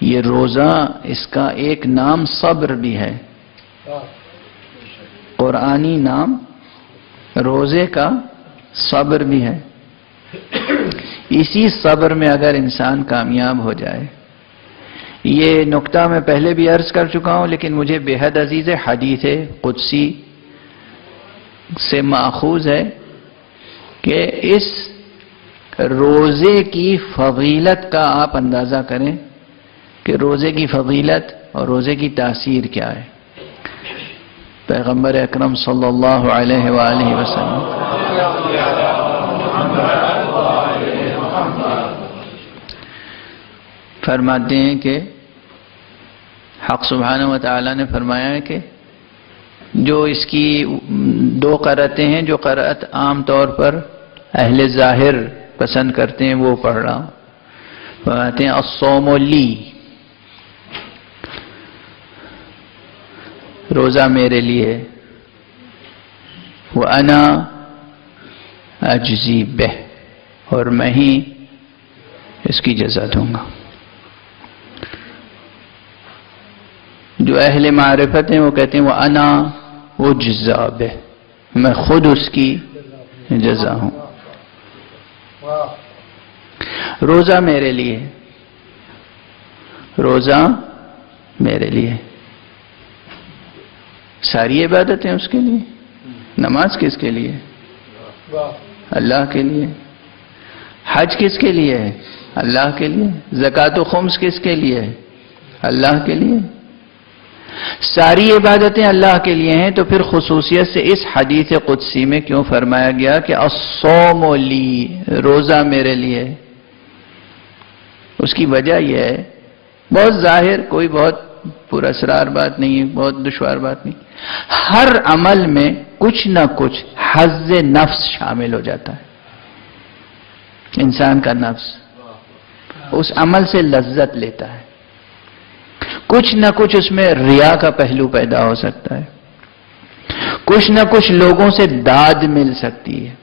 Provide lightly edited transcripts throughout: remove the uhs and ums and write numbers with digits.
یہ روزہ اس کا ایک نام صبر بھی ہے، قرآنی نام روزے کا صبر بھی ہے۔ اسی صبر میں اگر انسان کامیاب ہو جائے، یہ نقطہ میں پہلے بھی عرض کر چکا ہوں لیکن مجھے بے حد عزیز ہے، حدیث قدسی سے ماخوذ ہے کہ اس روزے کی فضیلت کا آپ اندازہ کریں کہ روزے کی فضیلت اور روزے کی تاثیر کیا ہے۔ پیغمبر اکرم صلی اللہ علیہ وآلہ وسلم فرماتے ہیں کہ حق سبحانہ و تعالی نے فرمایا ہے کہ جو اس کی دو قرأتیں ہیں، جو قرأت عام طور پر اہل ظاہر پسند کرتے ہیں وہ پڑھ رہا ہوں۔ فرماتے ہیں الصوم لی، روزہ میرے لیے، وَأَنَا أَجْزِي بِهِ، اور میں ہی اس کی جزا دوں گا۔ جو اہل معرفت ہیں وہ کہتے ہیں وَأَنَا أُجْزَى بِهِ، میں خود اس کی جزا ہوں۔ روزہ میرے لیے، روزہ میرے لیے، ساری عبادتیں اس کے لیے۔ نماز کس کے لیے؟ اللہ کے لیے۔ حج کس کے لیے ہے؟ اللہ کے لیے۔ زکوٰۃ و خمس کس کے لیے ہے؟ اللہ کے لیے۔ ساری عبادتیں اللہ کے لیے ہیں، تو پھر خصوصیت سے اس حدیث قدسی میں کیوں فرمایا گیا کہ الصوم لی، روزہ میرے لیے؟ اس کی وجہ یہ ہے، بہت ظاہر، کوئی بہت پراسرار بات نہیں ہے، بہت دشوار بات نہیں، ہر عمل میں کچھ نہ کچھ حظ نفس شامل ہو جاتا ہے۔ انسان کا نفس اس عمل سے لذت لیتا ہے، کچھ نہ کچھ اس میں ریا کا پہلو پیدا ہو سکتا ہے، کچھ نہ کچھ لوگوں سے داد مل سکتی ہے،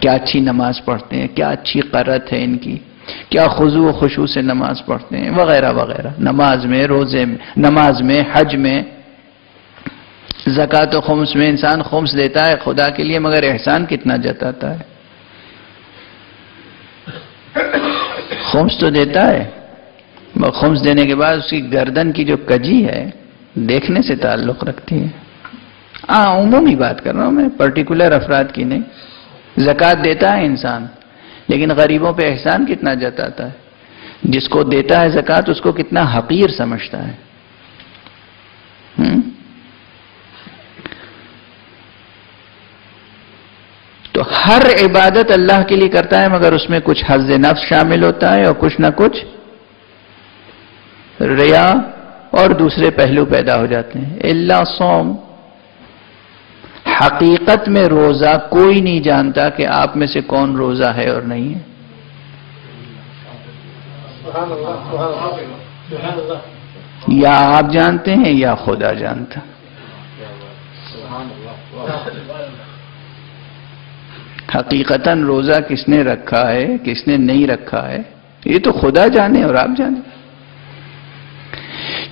کیا اچھی نماز پڑھتے ہیں، کیا اچھی قرأت ہے ان کی، کیا خضوع و خشوع سے نماز پڑھتے ہیں، وغیرہ وغیرہ، نماز میں، روزے میں، نماز میں، حج میں، زکوٰۃ و خمس میں۔ انسان خمس دیتا ہے خدا کے لیے، مگر احسان کتنا جتاتا ہے؟ خمس تو دیتا ہے، مگر خمس دینے کے بعد اس کی گردن کی جو کجی ہے دیکھنے سے تعلق رکھتی ہے۔ عمومی بات کر رہا ہوں میں، پرٹیکولر افراد کی نہیں۔ زکوٰۃ دیتا ہے انسان، لیکن غریبوں پہ احسان کتنا جتاتا ہے؟ جس کو دیتا ہے زکوٰۃ اس کو کتنا حقیر سمجھتا ہے۔ تو ہر عبادت اللہ کے لیے کرتا ہے، مگر اس میں کچھ حظ نفس شامل ہوتا ہے اور کچھ نہ کچھ ریا اور دوسرے پہلو پیدا ہو جاتے ہیں۔ الا صوم، حقیقت میں روزہ کوئی نہیں جانتا کہ آپ میں سے کون روزہ ہے اور نہیں ہے۔ یا آپ جانتے ہیں یا خدا جانتا۔ حقیقتاً روزہ کس نے رکھا ہے، کس نے نہیں رکھا ہے، یہ تو خدا جانے اور آپ جانے۔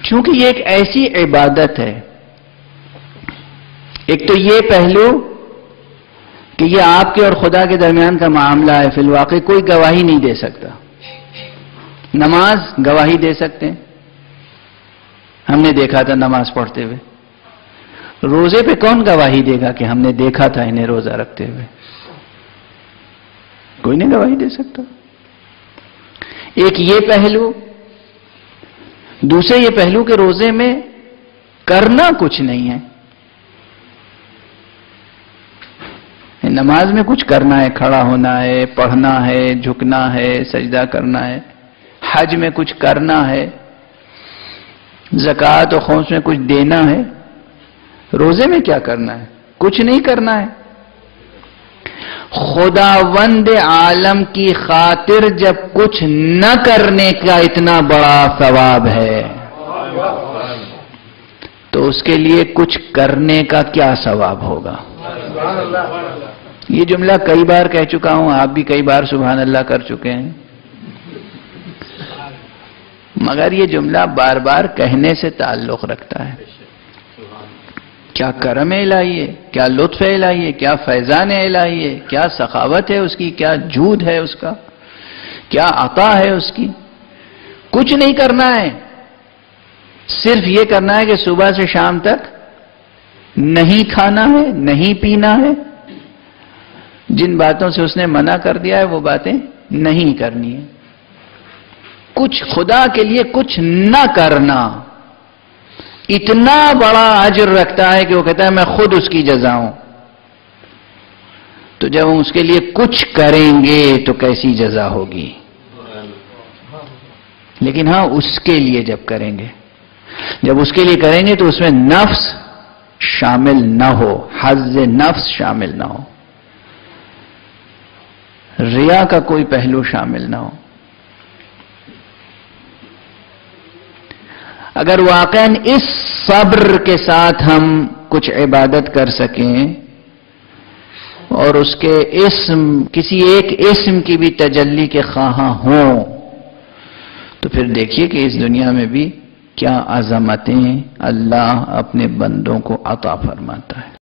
چونکہ یہ ایک ایسی عبادت ہے، ایک تو یہ پہلو کہ یہ آپ کے اور خدا کے درمیان کا معاملہ ہے، فی الواقع کوئی گواہی نہیں دے سکتا۔ نماز گواہی دے سکتے ہیں، ہم نے دیکھا تھا نماز پڑھتے ہوئے۔ روزے پہ کون گواہی دے گا کہ ہم نے دیکھا تھا انہیں روزہ رکھتے ہوئے؟ کوئی نہیں گواہی دے سکتا۔ ایک یہ پہلو، دوسرے یہ پہلو کہ روزے میں کرنا کچھ نہیں ہے۔ نماز میں کچھ کرنا ہے، کھڑا ہونا ہے، پڑھنا ہے، جھکنا ہے، سجدہ کرنا ہے۔ حج میں کچھ کرنا ہے، زکوٰۃ و خمس میں کچھ دینا ہے۔ روزے میں کیا کرنا ہے؟ کچھ نہیں کرنا ہے۔ خداوند عالم کی خاطر جب کچھ نہ کرنے کا اتنا بڑا ثواب ہے تو اس کے لیے کچھ کرنے کا کیا ثواب ہوگا؟ یہ جملہ کئی بار کہہ چکا ہوں، آپ بھی کئی بار سبحان اللہ کر چکے ہیں۔ مگر یہ جملہ بار بار کہنے سے تعلق رکھتا ہے. کیا کرم الہی ہے، کیا لطف الہی ہے، کیا فیضان الہی ہے، کیا سخاوت ہے اس کی، کیا جود ہے اس کا، کیا عطا ہے اس کی. کچھ نہیں کرنا ہے، صرف یہ کرنا ہے کہ صبح سے شام تک نہیں کھانا ہے، نہیں پینا ہے. جن باتوں سے اس نے منع کر دیا ہے وہ باتیں نہیں کرنی ہے. کچھ خدا کے لیے کچھ نہ کرنا اتنا بڑا اجر رکھتا ہے کہ وہ کہتا ہے میں خود اس کی جزا ہوں. تو جب ہم اس کے لیے کچھ کریں گے تو کیسی جزا ہوگی. لیکن ہاں اس کے لیے جب کریں گے، جب اس کے لیے کریں گے تو اس میں نفس شامل نہ ہو، حظ نفس شامل نہ ہو، ریا کا کوئی پہلو شامل نہ ہو. اگر واقعاً اس صبر کے ساتھ ہم کچھ عبادت کر سکیں اور اس کے اسم، کسی ایک اسم کی بھی تجلی کے خواہاں ہوں، تو پھر دیکھیے کہ اس دنیا میں بھی کیا عظمتیں اللہ اپنے بندوں کو عطا فرماتا ہے.